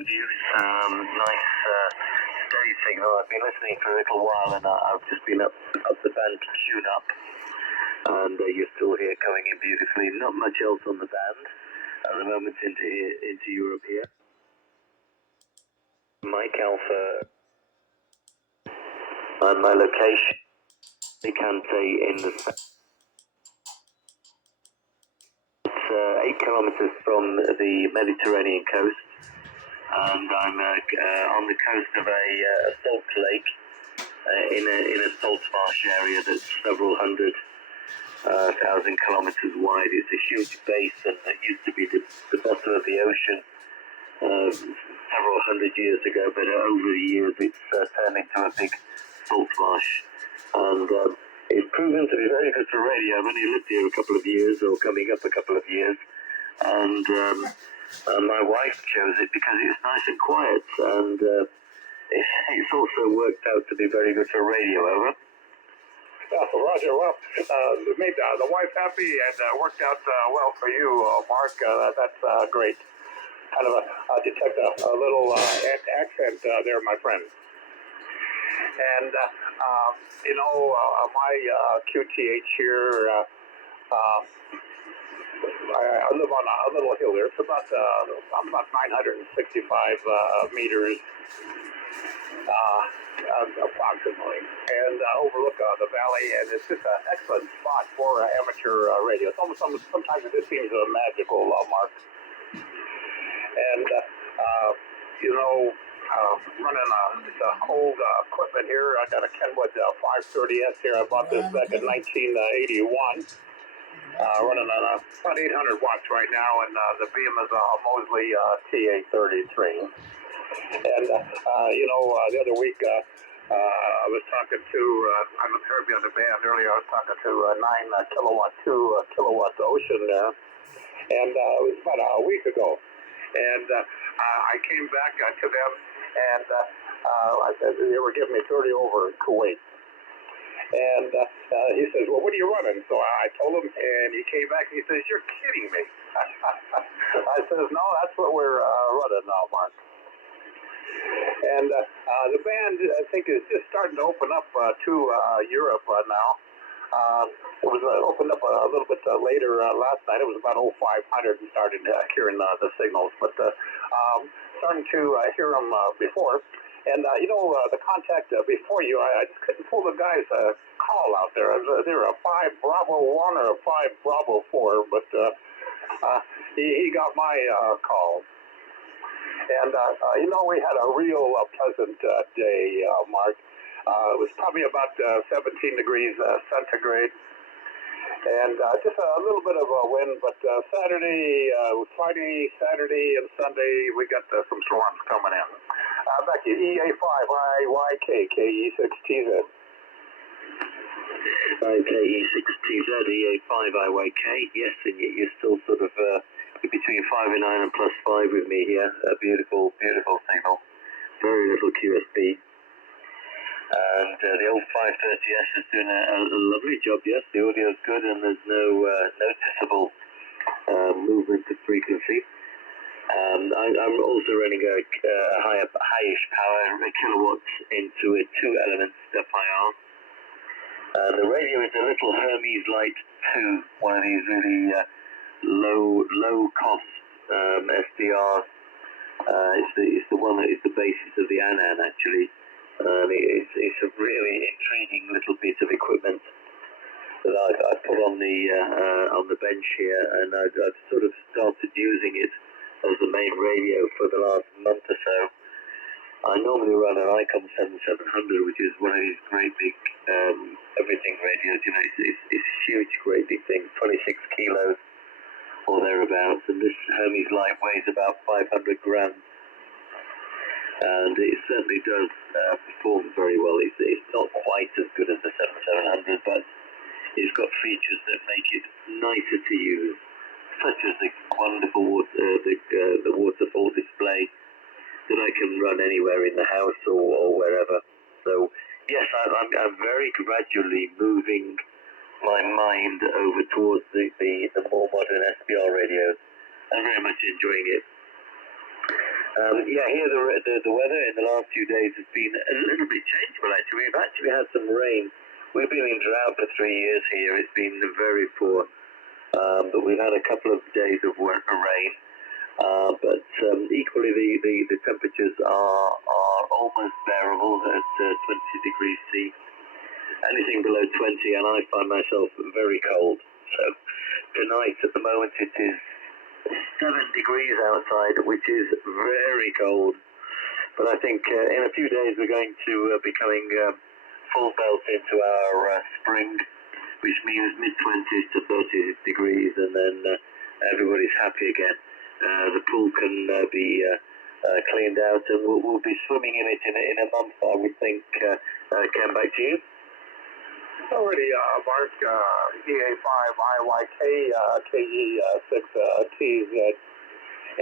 with you. Nice, steady signal. I've been listening for a little while, and I've just been up the band to tune up, and you're still here coming in beautifully. Not much else on the band at the moment into Europe here. Mike Alpha, and my location, Alicante in the it's 8 kilometers from the Mediterranean coast, and I'm on the coast of a salt lake in a salt marsh area that's several hundred thousand kilometers wide. It's a huge basin that used to be the bottom of the ocean several hundred years ago, but over the years it's turned into a big salt marsh, and it's proven to be very good for radio. I've only lived here a couple of years, or coming up a couple of years, and my wife chose it because it's nice and quiet, and it's also worked out to be very good for radio. Over. Roger. Well, made the wife happy and worked out well for you, Mark. That's great. Kind of detect a little accent there, my friend. And my QTH here. I live on a little hill here. It's about I'm about 965 meters. Approximately, and overlook the valley, and it's just an excellent spot for amateur radio. Sometimes it just seems magical, Mark. And running the old equipment here. I got a Kenwood 530S here. I bought this back in 1981. Running on about 800 watts right now, and the beam is a Mosley TA33. And, the other week, I was talking to, I heard me on the band earlier, I was talking to a 9 kilowatt, 2 kilowatt Ocean there, and it was about a week ago. And I came back to them, and I said they were giving me 30 over in Kuwait. And he says, well, what are you running? So I told him, and he came back and he says, you're kidding me. I says, no, that's what we're running now, Mark. And the band, I think, is just starting to open up to Europe now. It was opened up a little bit later last night. It was about 0500 and started hearing the signals, but starting to hear them before. And, the contact before you, I just couldn't pull the guy's call out there. They were a 5 Bravo 1 or a 5 Bravo 4, but he got my call. And, we had a real pleasant day, Mark. It was probably about 17 degrees centigrade. And just a little bit of a wind, but Friday, Saturday, and Sunday, we got some storms coming in. Back to EA5, IYK, KE6TZ. KE6TZ, EA5, IYK, yes, and you're still sort of between 5 and 9 and plus 5 with me here. A beautiful, beautiful signal. Very little QSB. And the old 530S is doing a lovely job, yes. The audio's good and there's no noticeable movement of frequency. I'm also running a highish power, a kilowatts into a 2-element FIR. The radio is a little Hermes Light 2, one of these really low cost SDRs. It's the one that is the basis of the ANAN actually. It's a really intriguing little piece of equipment that I put on the bench here, and I've sort of started using it as the main radio for the last month or so. I normally run an ICOM 7700, which is one of these great big everything radios. It's a huge, great big thing, 26 kilos or thereabouts, and this Hermes Light weighs about 500 grams. And it certainly does perform very well. It's not quite as good as the 7700, but it's got features that make it nicer to use, such as the wonderful the waterfall display that I can run anywhere in the house or wherever. So yes, I'm very gradually moving my mind over towards the more modern SBR radios. I'm very much enjoying it. Yeah, here the weather in the last few days has been a little bit changeable. Actually, we've actually had some rain. We've been in drought for 3 years here. It's been very poor, but we've had a couple of days of rain. But equally, the temperatures are almost bearable at 20 degrees C. Anything below 20, and I find myself very cold. So tonight, at the moment, it is 7 degrees outside, which is very cold. But I think in a few days we're going to be coming full belt into our spring, which means mid-20s to 30 degrees, and then everybody's happy again. The pool can be cleaned out, and we'll be swimming in it in a month, I would think. Ken, back to you. Already, Mark, EA5 IYK, KE6TZ.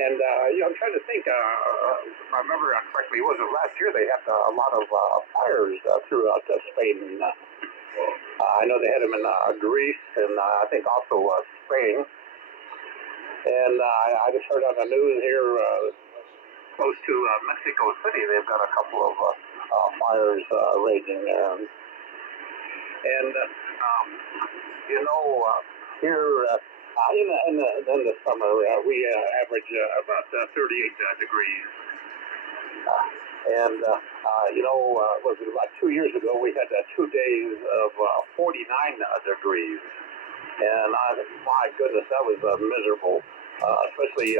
And, I'm trying to think, if I remember correctly, was it last year they had a lot of fires throughout Spain? I know they had them in Greece and I think also Spain. And I just heard on the news here, close to Mexico City, they've got a couple of fires raging there. And here in the summer we average about 38 degrees. Was it about 2 years ago we had 2 days of 49 degrees, and my goodness, that was miserable. Especially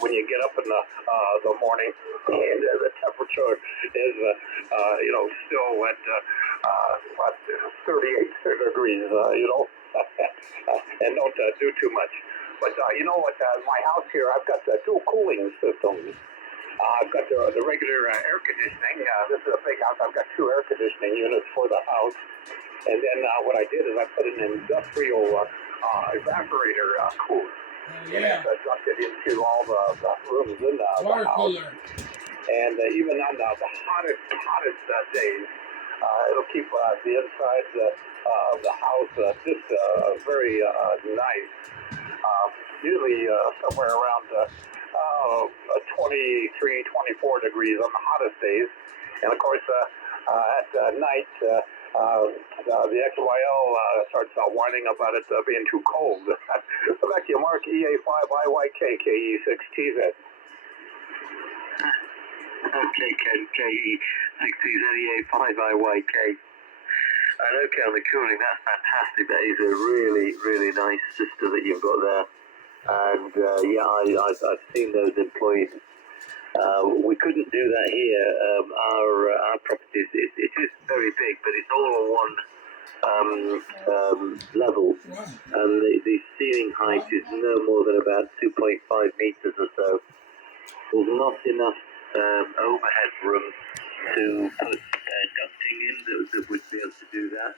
when you get up in the morning and the temperature is still at 38 degrees, and don't do too much. But you know what? My house here, I've got dual cooling systems. I've got the regular air conditioning. This is a big house. I've got 2 air conditioning units for the house. And then what I did is I put an industrial evaporator cooler. Yeah. And duct it into all the rooms in the Water house. cooler. And even on the hottest days, it'll keep the inside of the house just very nice. Usually somewhere around 23, 24 degrees on the hottest days. And of course, at night, the XYL starts whining about it being too cold. Back to you, Mark, EA5IYK, KE6TZ. Okay, Ken, KE6TZ, EA5IYK. And okay, on the cooling, that's fantastic. That is a really, really nice system that you've got there. And I've seen those employed. We couldn't do that here. Our property it is very big, but it's all on one level, and the ceiling height is no more than about 2.5 meters or so. There's not enough overhead room to put ducting in that would be able to do that.